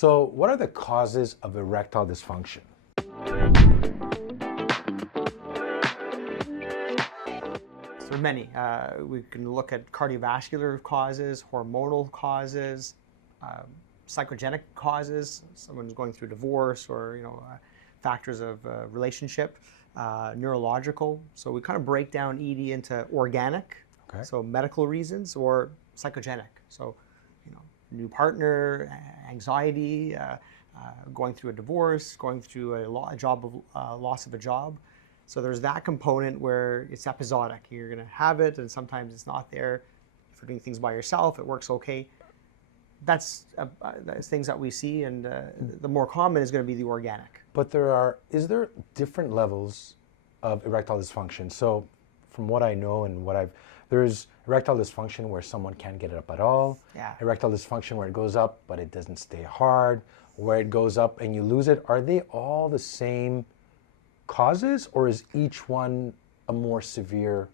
So what are the causes of erectile dysfunction? There are many. We can look at cardiovascular causes, hormonal causes, psychogenic causes. Someone's going through divorce, or factors of relationship, neurological. So we kind of break down ED into organic, Okay. so medical reasons, or psychogenic. So, new partner, anxiety, going through a divorce, going through a loss of a job. So there's that component where it's episodic. You're going to have it, and sometimes it's not there. If you're doing things by yourself, it works okay. That's things that we see, and the more common is going to be the organic. But is there different levels of erectile dysfunction? So from what I know and there's erectile dysfunction where someone can't get it up at all. Yeah. Erectile dysfunction where it goes up, but it doesn't stay hard, where it goes up and you lose it. Are they all the same causes, or is each one a more severe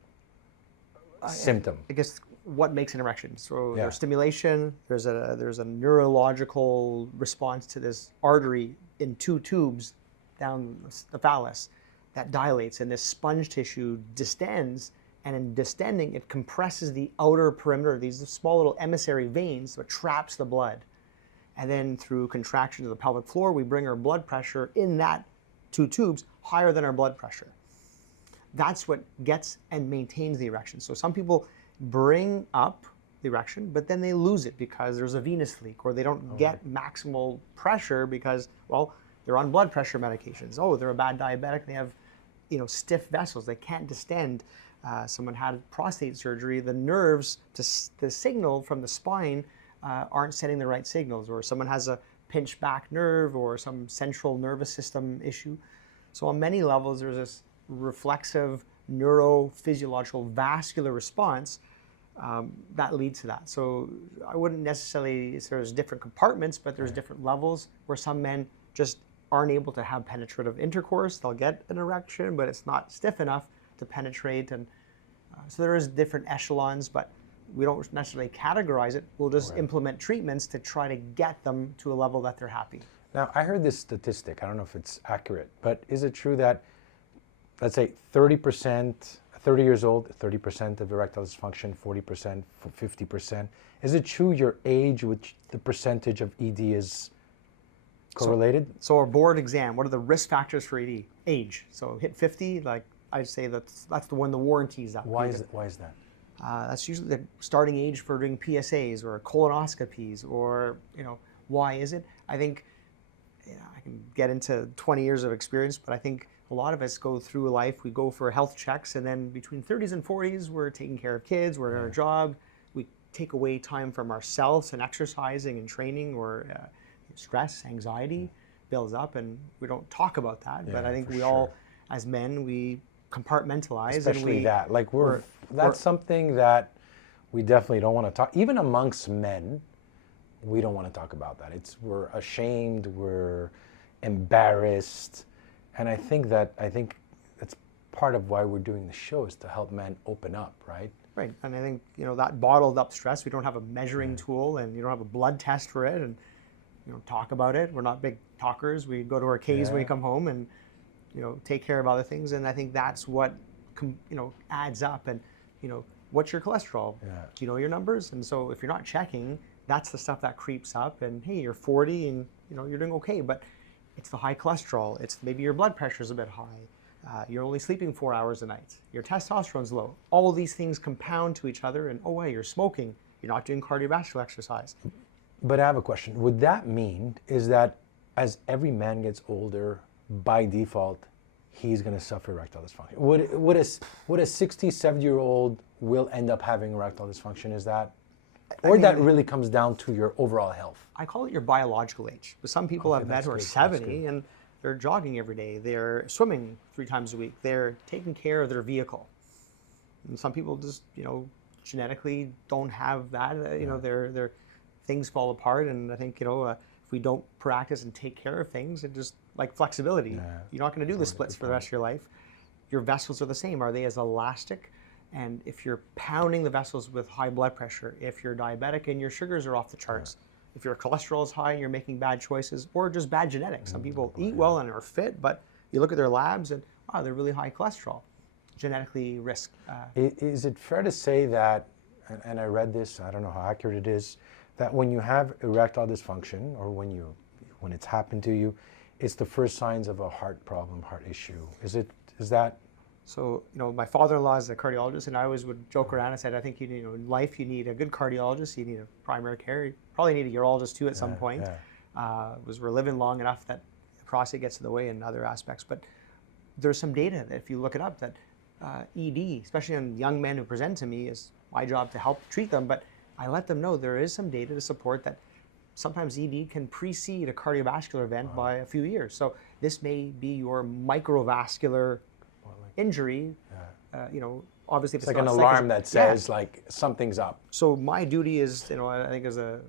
symptom? I guess what makes an erection. So Yeah. there's stimulation, there's a neurological response to this artery in two tubes down the phallus that dilates, and this sponge tissue distends, and in distending it compresses the outer perimeter, these small little emissary veins, so it traps the blood. And then through contraction of the pelvic floor, we bring our blood pressure in that two tubes higher than our blood pressure. That's what gets and maintains the erection. So some people bring up the erection, but then they lose it because there's a venous leak, or they don't get maximal pressure because, well, they're on blood pressure medications. Oh, they're a bad diabetic. They have, stiff vessels. They can't distend. Someone had prostate surgery. The nerves, the signal from the spine aren't sending the right signals, or someone has a pinched back nerve or some central nervous system issue. So on many levels, there's this reflexive neurophysiological vascular response that leads to that. So I wouldn't necessarily say there's different compartments, but there's different levels where some men just aren't able to have penetrative intercourse. They'll get an erection, but it's not stiff enough to penetrate. And so there is different echelons, but we don't necessarily categorize it. We'll just implement treatments to try to get them to a level that they're happy. Now, I heard this statistic. I don't know if it's accurate, but is it true that, let's say 30%, 30 years old, 30% of erectile dysfunction, 40%, 50%. Is it true your age, which the percentage of ED is correlated? So our board exam, what are the risk factors for ED? Age. So hit 50, like I'd say that's the one the warranties up. Why is that? That's usually the starting age for doing PSAs or colonoscopies, or why is it? I think I can get into 20 years of experience, but I think a lot of us go through life, we go for health checks, and then between 30s and 40s, we're taking care of kids, we're in our job, we take away time from ourselves and exercising and training, or stress, anxiety builds up, and we don't talk about that. But I think we all, as men, we compartmentalize. Especially that. Like that's something that we definitely don't want to talk, even amongst men. We don't want to talk about that. We're ashamed, we're embarrassed. And I think that's part of why we're doing the show, is to help men open up, right? Right. And I think, that bottled up stress, we don't have a measuring tool, and you don't have a blood test for it, and talk about it. We're not big talkers. We go to our caves when we come home and, take care of other things. And I think that's what, adds up. And, what's your cholesterol? Yeah. Do you know your numbers? And so if you're not checking, that's the stuff that creeps up. And hey, you're 40 and, you're doing okay, but it's the high cholesterol. It's maybe your blood pressure's a bit high. You're only sleeping 4 hours a night. Your testosterone's low. All of these things compound to each other, and hey, you're smoking. You're not doing cardiovascular exercise. But I have a question. Would that mean is that as every man gets older, by default, he's going to suffer erectile dysfunction? Would a 60, 70-year-old will end up having erectile dysfunction? Is that, or that really comes down to your overall health? I call it your biological age. But some people I've met who are 70 and they're jogging every day. They're swimming 3 times a week. They're taking care of their vehicle. And some people just, genetically don't have that. Their things fall apart. And I think, if we don't practice and take care of things, it just, like flexibility. You're not going to do the splits for the rest of your life. Your vessels are the same. Are they as elastic? And if you're pounding the vessels with high blood pressure, if you're diabetic and your sugars are off the charts, if your cholesterol is high and you're making bad choices, or just bad genetics. Some people eat well and are fit, but you look at their labs and, wow, they're really high cholesterol. Genetically risk. Is it fair to say that, and I read this, I don't know how accurate it is, that when you have erectile dysfunction, or when it's happened to you, it's the first signs of a heart problem, heart issue? Is that? So, my father-in-law is a cardiologist, and I always would joke around and said, I think in life you need a good cardiologist, you need a primary care, you probably need a urologist too at some point. Because we're living long enough that the prostate gets in the way in other aspects. But there's some data that if you look it up, that ED, especially on young men who present to me, is my job to help treat them, but I let them know there is some data to support that sometimes ED can precede a cardiovascular event by a few years. So this may be your microvascular injury. Obviously, if It's like an alarm that says like something's up. So my duty is, I think as a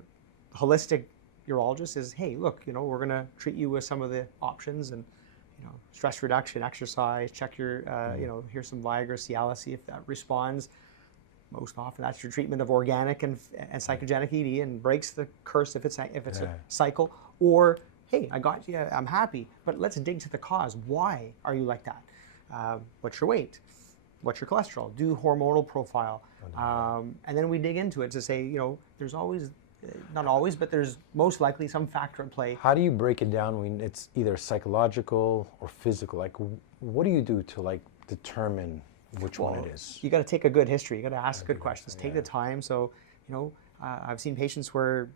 holistic urologist is, hey, look, we're going to treat you with some of the options and stress reduction, exercise, check your, here's some Viagra, Cialis, see if that responds. Most often that's your treatment of organic and psychogenic ED and breaks the curse if it's a cycle. Or, hey, I got you, I'm happy, but let's dig to the cause. Why are you like that? What's your weight? What's your cholesterol? Do hormonal profile. And then we dig into it to say, there's always, not always, but there's most likely some factor at play. How do you break it down when it's either psychological or physical? Like, what do you do to determine which one it is? You got to take a good history. You got to ask good questions. Take the time. So, I've seen patients where,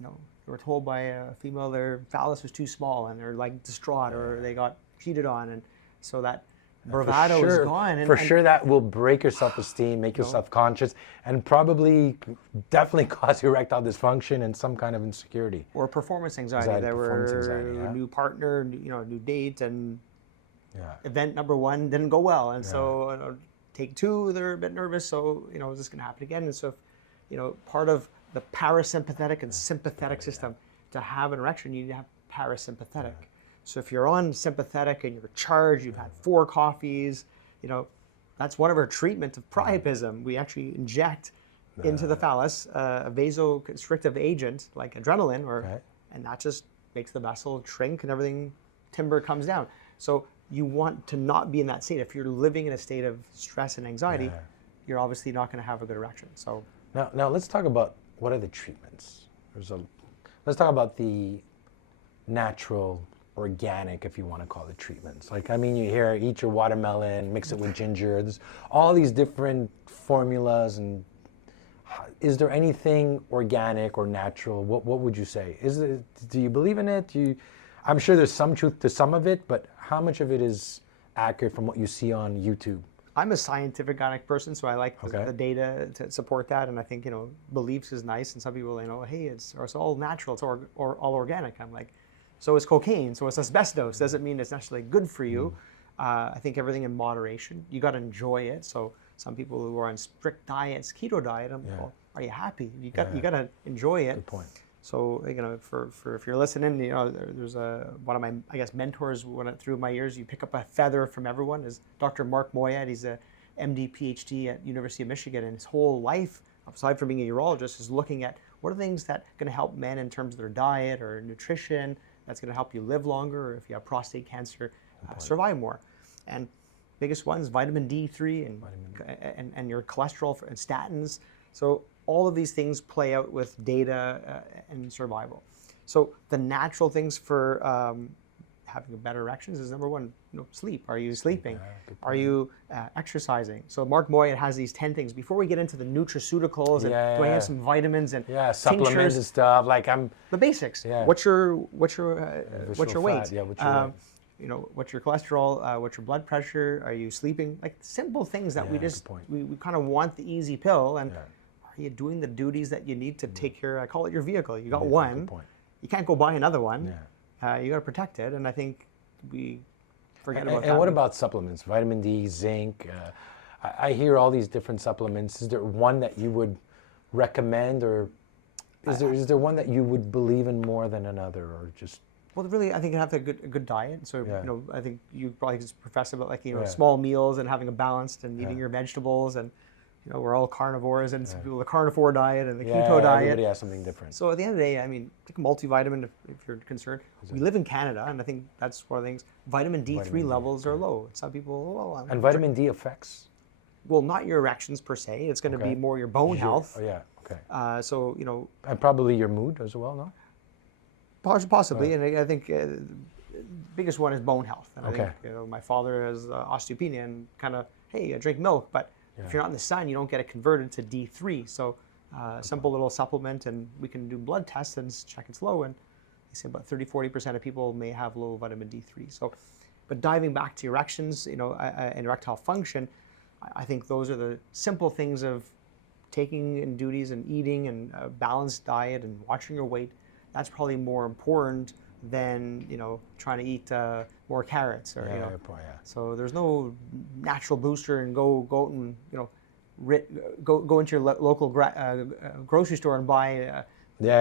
they were told by a female their phallus was too small and they're distraught or they got cheated on, and so that bravado is gone. And sure that will break your self-esteem, make you self-conscious, and definitely cause erectile dysfunction and some kind of insecurity. Or performance anxiety. There were a new partner, new date, and event number one didn't go well. And so take two, they're a bit nervous, so, is this going to happen again? And so, part of the parasympathetic and sympathetic system, to have an erection, you need to have parasympathetic. So if you're on sympathetic and you're charged, you've had 4 coffees, that's one of our treatment of priapism. We actually inject into the phallus a vasoconstrictive agent like adrenaline, and that just makes the vessel shrink and everything, timber comes down. So you want to not be in that state. If you're living in a state of stress and anxiety, you're obviously not going to have a good erection. So now let's talk about what are the treatments. Let's talk about the natural, organic, if you want to call it, treatments. You hear eat your watermelon, mix it with ginger. There's all these different formulas. And is there anything organic or natural? What would you say? Do you believe in it? I'm sure there's some truth to some of it, but how much of it is accurate from what you see on YouTube? I'm a scientific kind of person, so I like the data to support that. And I think, beliefs is nice. And some people, hey, it's all natural, it's all organic. I'm like, so is cocaine, so is asbestos. Doesn't mean it's necessarily good for you. I think everything in moderation. You got to enjoy it. So some people who are on strict diets, keto diet, well, are you happy? You got to enjoy it. Good point. So for if you're listening, there's one of my mentors through my years. You pick up a feather from everyone. Is Dr. Mark Moyad. He's a MD PhD at University of Michigan, and his whole life, aside from being a urologist, is looking at what are things that are going to help men in terms of their diet or nutrition. That's going to help you live longer, or if you have prostate cancer, survive more. And biggest ones, vitamin D3 and your cholesterol and statins. So all of these things play out with data and survival. So the natural things for having better erections is number one, sleep. Are you sleeping? Are you exercising? So Mark Moyad has these 10 things. Before we get into the nutraceuticals and do I have some vitamins and supplements and stuff, the basics. What's your weight? What's your cholesterol? What's your blood pressure? Are you sleeping? Simple things that we kind of want the easy pill. And are you doing the duties that you need to take care? I call it your vehicle. You got one. You can't go buy another one. You got to protect it, and I think we forget about that. And what about supplements? Vitamin D, zinc. I hear all these different supplements. Is there one that you would recommend, or is there one that you would believe in more than another, or just? Well, really, I think you have to have a good diet. So I think you probably just profess about small meals and having a balanced and eating your vegetables and we're all carnivores, and some people the carnivore diet and the Yeah, keto diet. everybody has something different. So at the end of the day, I mean, take a multivitamin if you're concerned. We live in Canada, and I think that's one of the things. Vitamin D3 levels are low. Some people, And vitamin D affects? well, not your erections per se. It's going to be more your bone health. Oh, yeah, okay. So, And probably your mood as well, no? possibly. And I think biggest one is bone health. And I Okay. think, my father has osteopenia and kind of, hey, I drink milk, but if you're not in the sun, you don't get it converted to D3. So simple little supplement, and we can do blood tests and check it's low. And they say about 30-40% of people may have low vitamin D3. So, but diving back to erections, and erectile function, I think those are the simple things of taking in duties and eating and a balanced diet and watching your weight. That's probably more important than trying to eat more carrots or So there's no natural booster and go out and go into your local grocery store and buy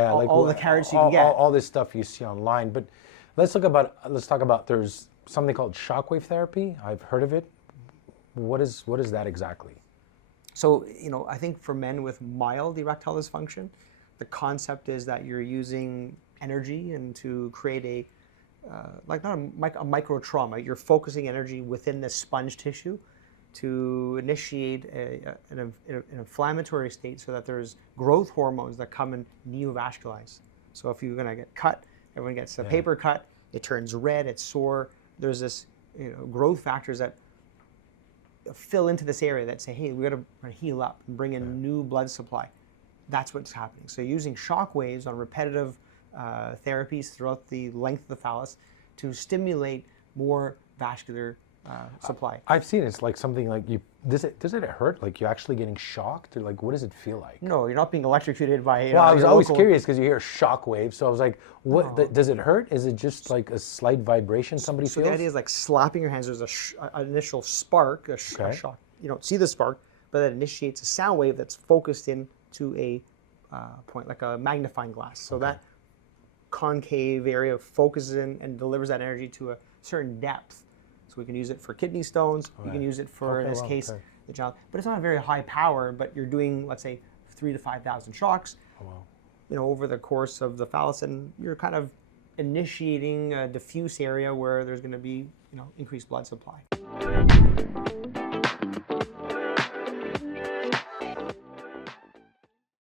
all the carrots you can get. All this stuff you see online. But let's talk about there's something called shockwave therapy. I've heard of it. What is that exactly? So, I think for men with mild erectile dysfunction, the concept is that you're using energy and to create a micro trauma. You're focusing energy within the sponge tissue to initiate an inflammatory state so that there's growth hormones that come and neovascularize. So if you're going to get cut, everyone gets a paper cut, it turns red, it's sore. There's this growth factors that fill into this area that say, hey, we got to heal up and bring in new blood supply. That's what's happening. So using shock waves on repetitive therapies throughout the length of the phallus to stimulate more vascular supply. I've seen it's like something like does it hurt? Like you're actually getting shocked, or like what does it feel like? No, you're not being electrocuted by. Well, I was always curious because you hear shock wave, so I was like, what does it hurt? Is it just like a slight vibration somebody feels? So the idea is like slapping your hands. There's an initial spark, a shock. You don't see the spark, but that initiates a sound wave that's focused into a point, like a magnifying glass. So that concave area focuses in and delivers that energy to a certain depth. So we can use it for kidney stones. You can use it for, in this case, the child. But it's not a very high power, but you're doing, let's say, 3,000 to 5,000 shocks over the course of the phallus, and you're kind of initiating a diffuse area where there's going to be increased blood supply.